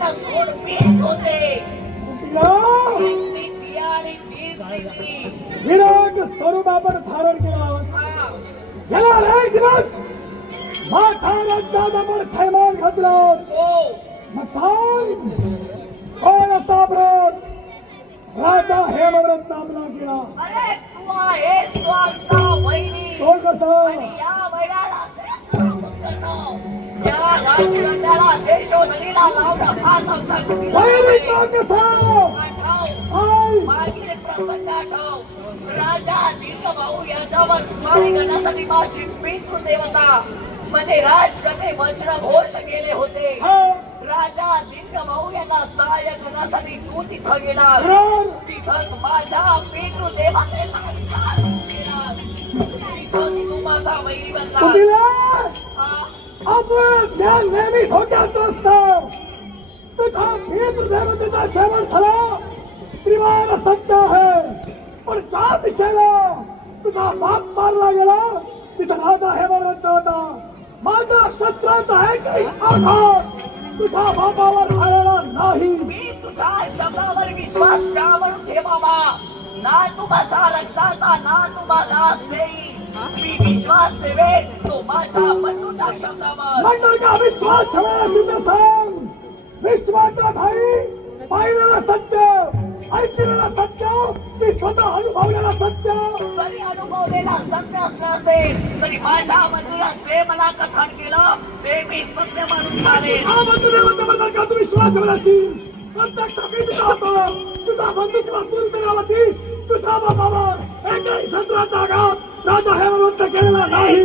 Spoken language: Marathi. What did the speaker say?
तिला स्वरूपावर पीत होते विराट स्वरूप आपण धारण केलं. गेला एक दिवस. माझ्या राज्यात आपण थैमान घातलं. मग कोण असता व्रत राजा हेमव्रत आपला केला तो. कसा राजा याच्यावर करण्यासाठी माझी मध्ये वज्र घोष केले होते. हा राजा दीर्घभाऊ यांना सहाय्य करण्यासाठी तू तिथं गेला बरोबर तिथंच माझ्या पितृदेवतेचा त्रास केला. तिथंच तू माझा वैरी बनला तुम्हीला हा? आपण ज्ञान नेहमी धोक्यात असत तुझा भेद देवतेचा शेवट झाला त्रिवार सत्य आहे. पण ज्या दिशेला तुझा बाप मारला गेला तिथं राजा हेमवंत होता. माझा शस्त्रात आहे काही आघात? तुझ्या बापावर आलेला नाही. मी तुझ्या शब्दावर विश्वास ठेवा म्हणून ना तू माझा रक्ताचा ना तू माझा स्नेही. मी विश्वास तो माझ्या शब्दावर. ठेवायला सिद्ध सांग विश्वाचा भाई पाहिलेला सत्य ऐकलेला सत्य की स्वतः अनुभवलेला सत्य. जरी अनुभवलेला सत्य असलं असेल तरी माझ्या बंधूला जे मला कथन केलं ते मी सत्य म्हणून झाले. हा बंधू देवतेबद्दल का तू विश्वास ठेवलाशी प्रत्यक्ष मी तुझा होता तुझा बंधू किंवा तुझ्या बाबावर एकही शस्त्राचा आघात दादा हेमंत केलेला नाही.